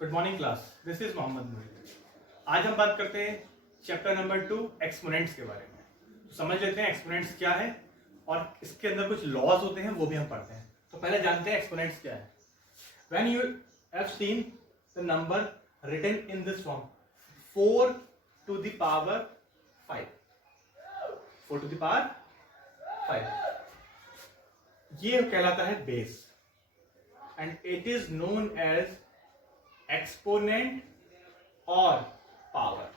Good morning class, this is Mohammad Mohit. आज हम बात करते हैं चैप्टर नंबर 2 एक्सपोनेंट्स के बारे में। तो समझ लेते हैं एक्सपोनेंट्स क्या है और इसके अंदर कुछ लॉज होते हैं वो भी हम पढ़ते हैं। तो पहले जानते हैं एक्सपोनेंट्स क्या है। When you have seen the number written in this form 4 to the power 5, 4 to the power 5, ये कहलाता है base and it is known as exponent और पावर।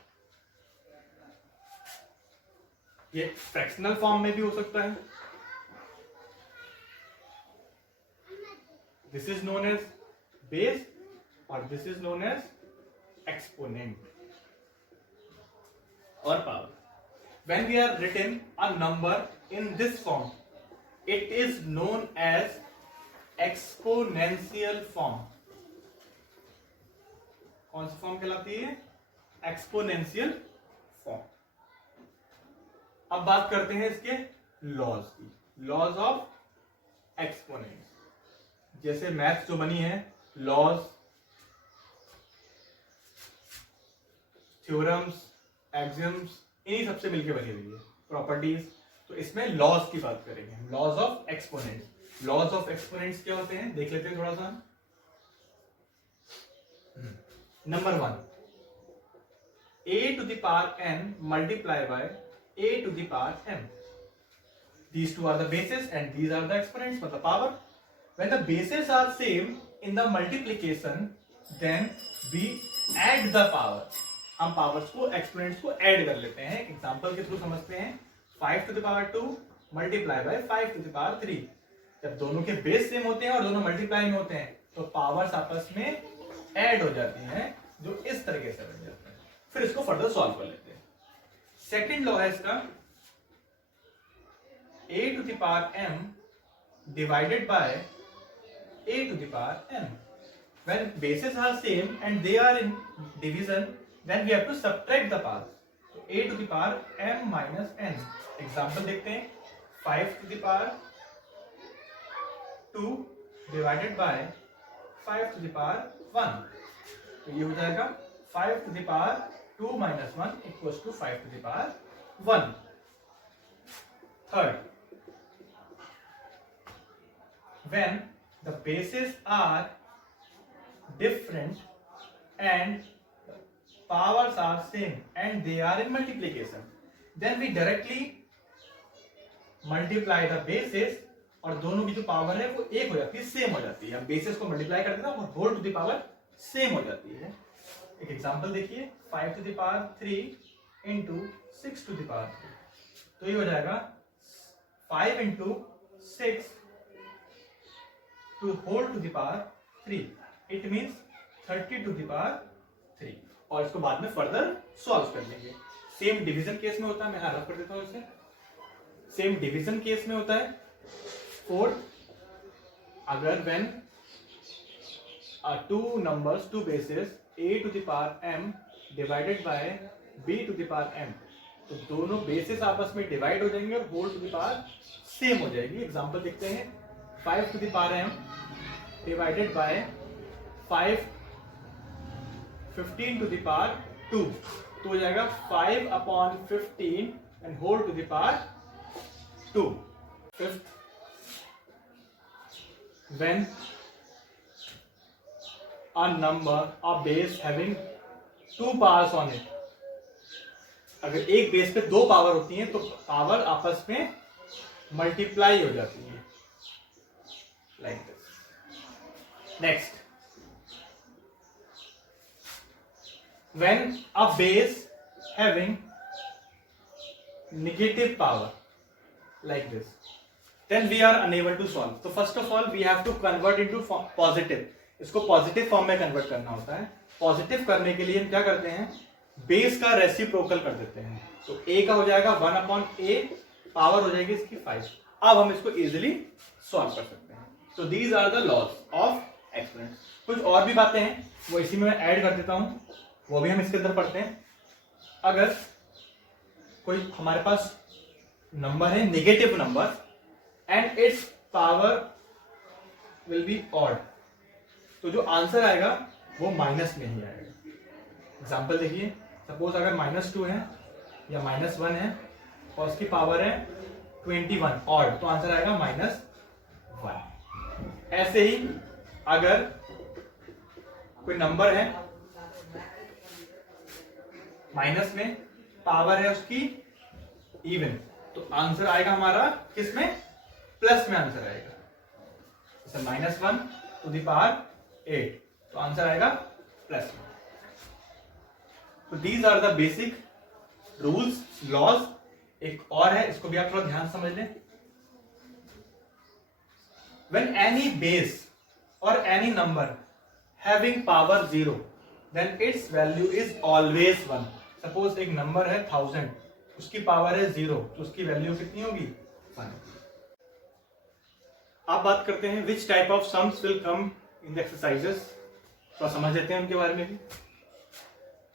ये फ्रैक्शनल फॉर्म में भी हो सकता है। This is known as base और this is known as exponent और power. When we are written a number in this form, it is known as exponential form. कौन सी फॉर्म कहलाती है? Exponential form. अब बात करते हैं इसके लॉज की, लॉज ऑफ एक्सपोनेंट्स। जैसे मैथ्स जो बनी है, लॉज, थ्योरम्स, एक्सियम्स, इन्हीं सबसे मिलकर बनी हुई है। प्रॉपर्टीज, तो इसमें लॉज की बात करेंगे हम, laws of exponents. Laws of exponents क्या होते हैं देख लेते हैं थोड़ा सा। Number 1, a to the power n multiply by a to the power m. These two are the bases and these are the exponents for the power. When the bases are same in the multiplication, then we add the power. हम powers को, exponents को add कर लेते हैं। Example के through समझते हैं। 5 to the power 2 multiply by 5 to the power 3। जब दोनों के बेस सेम होते हैं और दोनों मल्टीप्लाई में होते हैं तो पावर्स आपस में ऐड हो जाती हैं, जो इस तरीके से बन जाता है। फिर इसको फर्दर सॉल्व कर लेते हैं। सेकंड लॉ है इसका, a to the power m divided by a to the power m. When bases are same and they are in division, then we have to subtract the powers. So a to the power m minus n. Example देखते हैं। 5 to the power 2 divided by 5 to the power 1. तो ये हो जाएगा 5 to the power 2 minus 1 equals to 5 to the power 1. Third, when the bases are different and powers are same and they are in multiplication, then we directly multiply the bases और दोनों की जो power है वो एक हो जाती है, सेम हो जाती है। हम बेसिस को मल्टीप्लाई करते हैं और whole to the power same हो जाती है। एक एग्जांपल देखिए, 5 to the power 3 into 6 to the power 3। तो ये हो जाएगा 5 into 6 to whole to the power 3। It means 30 to the power 3। और इसको बाद में फर्दर सॉल्व कर लेंगे। सेम डिवीजन केस में होता है, मैं रफ कर देता हूं इसे। सेम डिवीजन केस में होता है 4, अगर when two numbers, two bases a to the power m divided by b to the power m, तो दोनों बेसेस आपस में डिवाइड हो जाएंगे और whole to the power same हो जाएगी। एग्जांपल देखते हैं, 5 to the power m divided by 15 to the power 2, तो हो जाएगा 5/15 and whole to the power 2। Fifth, when a number, a base having 2 powers on it, अगर एक बेस पे 2 पावर होती हैं तो पावर आपस में मल्टीप्लाई हो जाती है, like this. Next, when a base having negative power like this, then we are unable to solve. So first of all we have to convert into positive. इसको पॉजिटिव फॉर्म में convert करना होता है। Positive करने के लिए हम क्या करते हैं, बेस का रेसिप्रोकल कर देते हैं। तो a का हो जाएगा 1/a, पावर हो जाएगी इसकी 5। अब हम इसको इजीली सॉल्व कर सकते हैं। तो these are the laws of exponents. कुछ और भी बातें हैं वो इसी में ऐड कर देता हूं, वो भी हम इसके अंदर पढ़ते हैं। अगर कोई हमारे पास नंबर है negative number and it's power will be odd, तो जो आंसर आएगा वो माइनस में ही आएगा। एग्जाम्पल देखिए, सपोज अगर -2 है या -1 है और उसकी पावर है 21 ऑड, तो आंसर आएगा -1। ऐसे ही अगर कोई नंबर है माइनस में, पावर है उसकी इवन, तो आंसर आएगा हमारा किसमें, प्लस में आंसर आएगा। जैसे -1 टू द पावर 8, तो आंसर आएगा प्लस में। तो these are the basic rules, laws. एक और है, इसको भी आप थोड़ा ध्यान समझ लें। When any base or any number having power 0, then its value is always 1. Suppose एक नंबर है 1000, उसकी पावर है 0, तो उसकी वैल्यू कितनी होगी, 1। आप बात करते हैं which type of sums will come in the exercises, तो समझ लेते हैं उनके बारे में भी।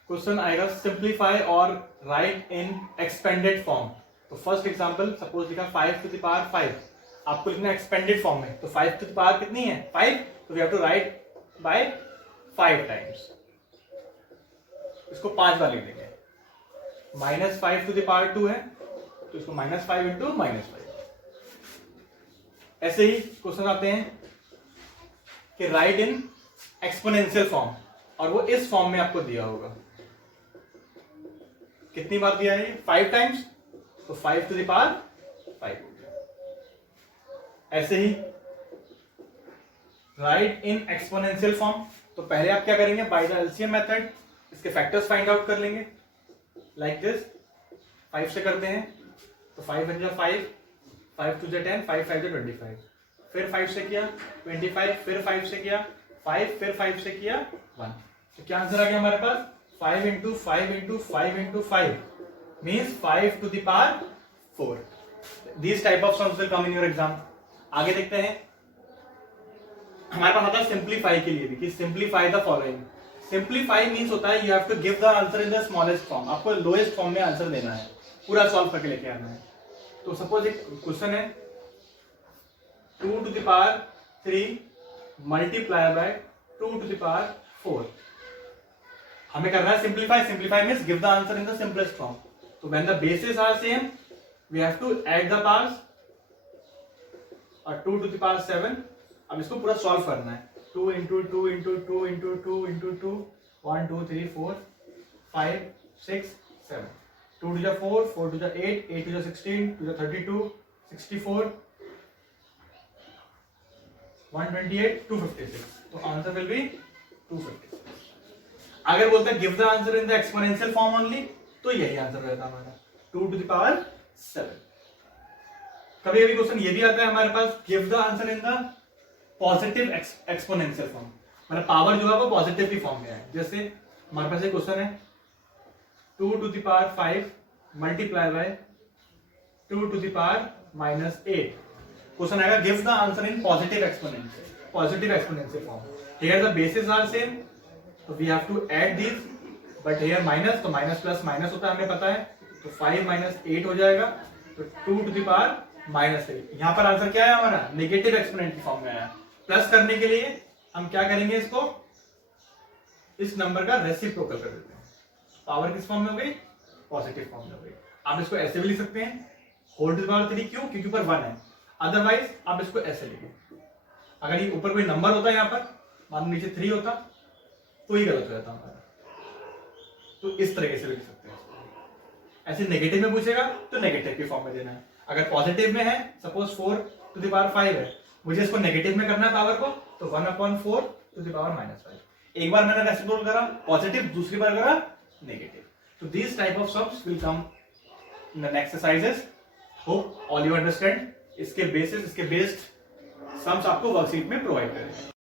क्वेश्चन आएगा सिंप्लीफाई और राइट इन एक्सपेंडेड फॉर्म। तो फर्स्ट एग्जांपल, सपोज लिखा 5 टू द पावर 5, आपको लिखना एक्सपेंडेड फॉर्म में, तो 5 टू द पावर कितनी है, 5, तो we have to write by 5 times. इसको 5 बार लिख देंगे। -5 टू द पावर 2 है, तो इसको -5 इंटू -5। ऐसे ही क्वेश्चन आते हैं कि राइट इन एक्सपोनेंशियल फॉर्म, और वो इस फॉर्म में आपको दिया होगा। कितनी बार दिया है, 5 टाइम्स, तो 5 टू द पावर 5 हो गया। ऐसे ही राइट इन एक्सपोनेंशियल फॉर्म, तो पहले आप क्या करेंगे, बाय द एलसीएम मेथड इसके फैक्टर्स फाइंड आउट कर लेंगे। लाइक दिस 5 से करते हैं, तो 5 1 जा 5, 5 2 जा 10, 5 5 जा 25, फिर 5 से किया 25, फिर 5 से किया 5, फिर 5 से किया 1। तो क्या आंसर आ गया हमारे पास, 5 into 5 into 5 into 5 means 5 to the power 4। This type of sums will come in your exam. आगे देखते हैं, हमारे पास आता है सिंप्लीफाई के लिए भी, कि simplify the following. Simplify means होता है you have to give the answer in the smallest form, आपको लोएस्ट फॉर्म में आंसर देना है, पूरा सॉल्व करके लेके आना है। तो सपोज एक क्वेश्चन है 2 to the power 3 multiply by 2 to the power 4। हमें करना है simplify. Simplify means give the answer in the simplest form. तो when the bases are same we have to add the powers, और 2 to the power 7। अब इसको पूरा solve करना है, 2 into 2 into 2 into 2 into 2, 1 2 3 4 5 6 7, 2 to जा 4, 4 टू जा 8, 8 to जा 16, 2 जा 32, 64, 128, 256। तो आंसर विल बी 256। अगर बोलते हैं give the answer in the exponential form only, तो यही आंसर रहता हमारा 2 टू द पावर 7। कभी कभी क्वेश्चन ये भी आता है हमारे पास, give the answer in the positive exponential form, मतलब पावर जो है वो पॉजिटिव की फॉर्म में है। जैसे हमारे पास एक क्वेश्चन है 2 to the power 5 multiply by 2 to the power -8। Question आएगा give the answer in positive exponential form. Here the bases are same, तो we have to add this, but here minus, तो minus plus minus होता है, हमें पता है। तो 5 - 8 हो जाएगा, तो 2 टू द पावर -8। यहां पर आंसर क्या है हमारा, नेगेटिव एक्सपोनेंट की फॉर्म में आया। प्लस करने के लिए हम क्या करेंगे, इसको इस नंबर का रेसिप्रोकल कर देते हैं। पावर किस फॉर्म में हो गई, पॉजिटिव फॉर्म में हो गई। आप इसको ऐसे भी लिख सकते हैं, होल टू द पावर 3, क्यों, क्योंकि ऊपर 1 है। अदरवाइज आप इसको ऐसे लिखो, अगर ये ऊपर कोई नंबर होता है, यहाँ पर मान नीचे 3 होता, तो ये गलत हो जाता हमारा। तो इस तरीके से लिख सकते हैं। ऐसे नेगेटिव में पूछेगा तो नेगेटिव की फॉर्म में देना है। अगर पॉजिटिव में है, सपोज 4 टू द पावर 5 है, मुझे इसको नेगेटिव में करना है पावर को, तो 1/4 टू द पावर -5। एक बार मैंने रेसिप्रोकल करा पॉजिटिव, दूसरी बार करा नेगेटिव। तो this type of sums will come in the next exercises. Hope all you understand. इसके बेस्ड सम्स आपको वर्कशीट में प्रोवाइड करेंगे।